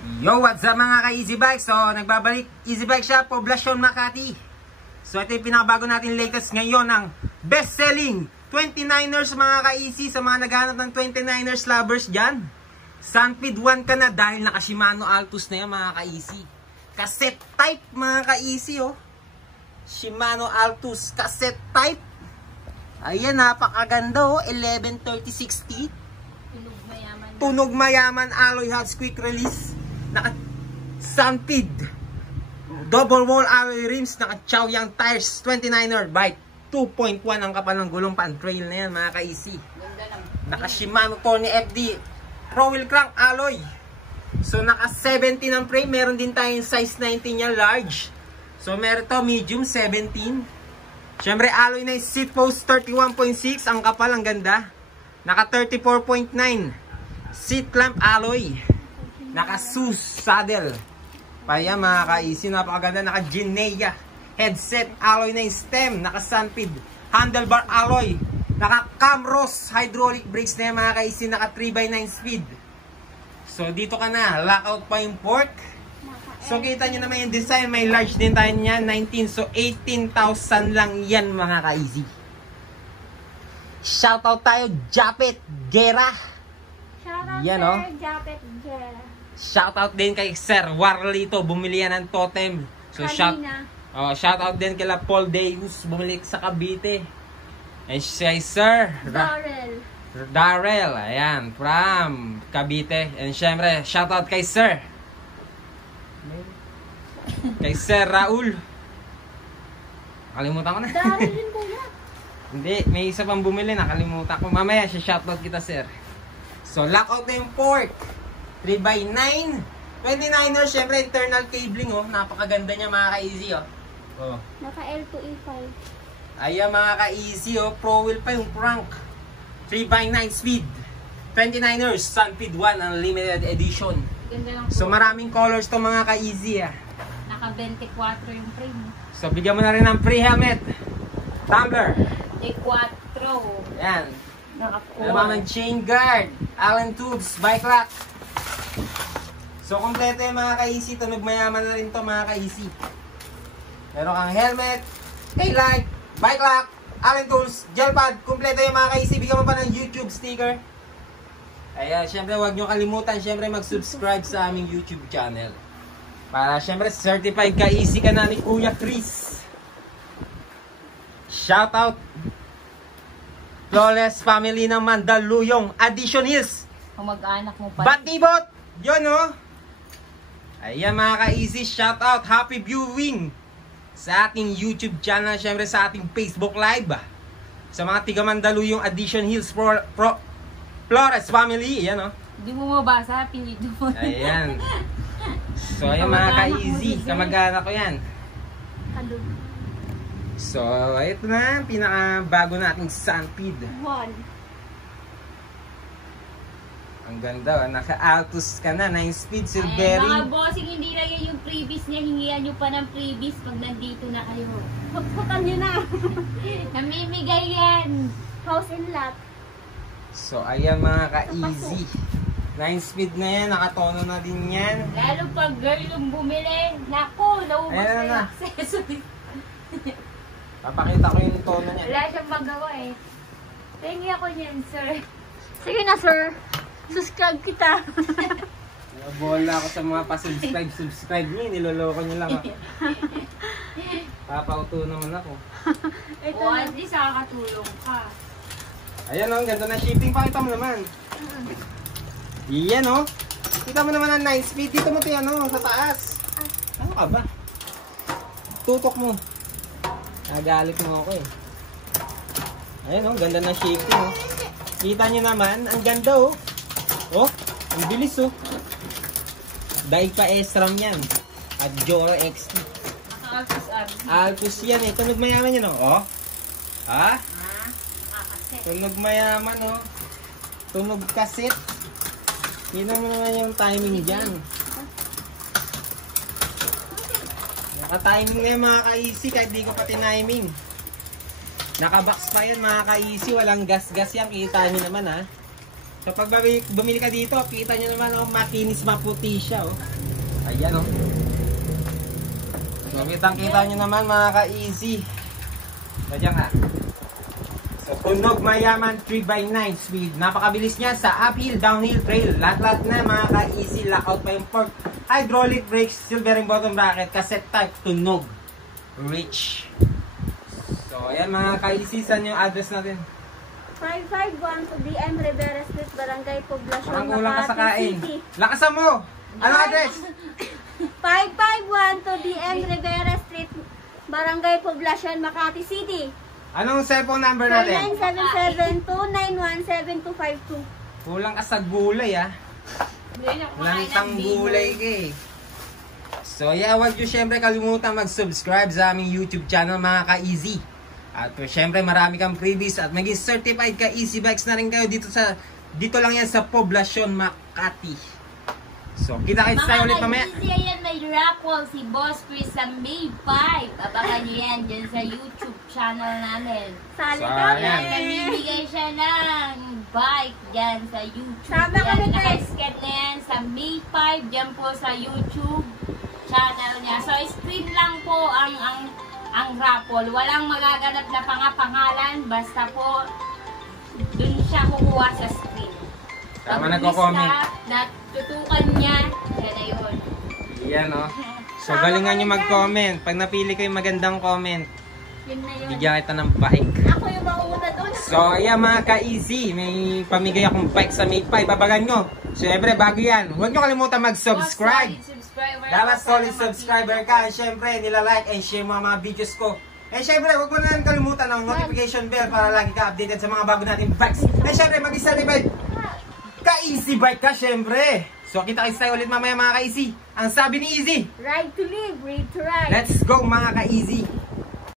Yo, what's up mga ka-Easy Bike? So, nagbabalik Easy Bike Shop, Poblacion, Makati. So, ito yung pinakabago natin latest ngayon ng best-selling 29ers mga ka-Easy. Sa mga naghahanap ng 29ers lovers dyan, Sunpeed 1 ka na dahil naka Shimano Altus na yan mga ka-Easy. Cassette type mga ka-Easy oh. Shimano Altus cassette type. Ayan, napakaganda oh. 1130/60. Tunog mayaman alloy hubs, quick release. Naka Sunpeed double wall alloy rims, naka Chaoyang tires, 29er bike 2.1 ang kapal ng gulong, pan trail na yan mga ka-Easy. Naka Shimano Torney FD pro wheel crank alloy. So naka 17 ang frame, meron din tayong size 19 niya large. So meron to medium 17. Syempre alloy na yung seat post 31.6 ang kapal, ang ganda. Naka 34.9 seat clamp alloy. Naka SUS saddle. Paya mga ka-Easy, napakaganda. Naka Ginea headset alloy na yung stem. Naka Sunpeed handlebar alloy. Naka Camros hydraulic brakes na yung mga ka-Easy. Naka 3x9 speed. So dito ka na, lockout pa yung fork. So kita nyo naman yung design, may large din tayo niyan, 19. So 18,000 lang yan mga ka-Easy. Shoutout tayo Japet Gera. Shoutout yan, Sir oh. Japet Gera. Shoutout din kay Sir Warlito, bumili yan ng totem. So shoutout din kay Paul Deus, bumili sa Cavite. And si Sir Darrell, ayan, from Cavite. And syempre, shoutout kay Sir Raul. Nakalimutan ko na. Darrell din ba yan? Hindi, may isa pang bumili, nakalimutan ko. Mamaya siya shoutout kita, Sir. So lockout na yung fork. 3x9 29er, syempre internal cabling oh. Napakaganda niya mga ka-Easy oh. Oh. Naka L2E5. Ayan mga ka-Easy oh. Pro wheel pa yung crank. 3x9 speed 29ers Sunpeed 1 Unlimited Edition. Ganda lang. So maraming colors to mga ka-Easy ah. Naka 24 yung frame. So bigyan mo na rin ng free helmet, tumbler, 24. yan. Naka Alam ng chain guard, Allen tubes, bike lock. So kompleto yung mga ka-Easy. Tunog mayaman na rin to mga ka-Easy. Meron kang helmet, taillight, bike lock, Allen tools, gel pad. Kompleto yung mga ka-Easy. Bigyan mo pa ng YouTube sticker. Ayan, syempre huwag nyo kalimutan syempre mag-subscribe sa aming YouTube channel. Para syempre certified ka-Easy ka na ni Kuya Chris. Shoutout Flawless family ng Mandaluyong, Addition Hills. Kamag-anak mo pa. Batibot! Yun oh! Ayan mga ka-Easy, shoutout, happy viewing sa ating YouTube channel, syempre sa ating Facebook Live. Sa mga tiga Mandaluyong, Addition Hills, Flores family, yan oh. Hindi mo mabasa, pinito mo. Ayan. So ayan mga ka-Easy, kamag-anak ko yan. So ito na, pinaka-bago nating Sunpeed. 1. Ang ganda, naka-Altus ka na, 9-speed, Mga silvering. bossing, hindi lang yan yung freebies niya. Hingihan nyo pa ng freebies pag nandito na kayo. Pagpakan nyo na. Namimigay yan. House and lot. So ayan mga ka-Easy, 9-speed na yan, nakatono na din yan. Lalo pag girl yung bumili. Naku, naubos Ayan na na. yung accessories. Papakita ko yung tono niya. Wala siyang magawa eh. Tingi ako niyan, sir. Sige na, sir. Subscribe kita. Bola ako sa mga pa-subscribe niyo, niloloko niyo lang ako. Papauto naman ako. Ito O, na. at least nakakatulong ka. Ayan o, ganda na shipping. Pakita mo naman. Yan o. Kita mo naman ang 9-speed. Dito mo ito yan o, sa taas. Ano ka ba? Tutok mo. Nagalit mo ako eh. Ayan o, ganda na shipping o. Kita nyo naman, ang ganda o. Oh, ang bilis oh. Dahil pa S-RAM yan. At Joro XT. Naka-Altus RV. Altus yan eh. Tunog mayaman yan oh. Oh. Ha? Tunog mayaman oh. Tunog kaset. Tingnan mo naman yung timing dyan. Naka-timing na yung mga ka-Easy kahit di ko pati timing. Naka-box pa yun mga ka-Easy. Walang gas-gas yan. Kita nyo naman ha. So pag bumili ka dito, kita nyo naman, oh, makinis, maputi siya. Oh. Ayan, oh. So kitang-kita nyo naman mga ka-easy. So dyan ka. So tunog mayaman 3x9 speed. Napakabilis niya sa uphill, downhill, trail. Lahat-lahat na mga ka-easy. Lockout pa yung fork. Hydraulic brakes, steel bearing bottom bracket, cassette type, tunog. Rich. So ayan mga ka-easy, saan yung address natin? 551 to DM Rivera Street, Barangay Poblacion, Parang kulang ka sa Makati kain. City. Lakasan mo! Anong address? 551 to DM Rivera Street, Barangay Poblacion, Makati City. Anong cellphone number natin? 0977-291-7252. Kulang ka sa gulay, ah. Lantang gulay ka eh. So yeah, huwag nyo syempre kalimutan mag-subscribe sa aming YouTube channel mga ka-easy. At syempre marami kang freebies at maging certified ka easy bikes na rin kayo dito lang yan sa Poblacion, Makati. So kita-kits tayo ulit mamaya. Mga ka-easy, ayan may raffle si Boss Chris sa May 5. Abangan nyo yan dyan sa YouTube channel namin. Sali So, kami. ayan. Namimigay siya ng bike dyan sa YouTube. Sama kami, Yan, guys. naka-scan na yan sa May 5 dyan po sa YouTube channel niya. So, screen lang po ang raffle. Walang magaganap na pangalan. Basta po, dun siya kukuha sa screen. Tama, Pag nagko-comment. Natutukan niya, yan na yun. Yan oh. So galingan nyo mag-comment. Pag napili kayo magandang comment, Yun na yun. bigyan kita ng bike. Ako yung mauna doon. So ayan mga ka-easy, may pamigay akong bike sa May 5. Babagan nyo. Siyempre bago yan, huwag nyo kalimutan mag-subscribe. Solid subscriber. Dapat solid subscriber ka. And syempre, nila-like and share mga videos ko. And syempre, huwag mo na lang kalimutan ang notification bell para lagi ka updated sa mga bago nating bikes. And syempre, mag-certified ka-easy bike ka, syempre. So, kita-kits tayo ulit mamaya mga ka-easy. Ang sabi ni Easy, Ride to live, read to ride. let's go mga ka-easy.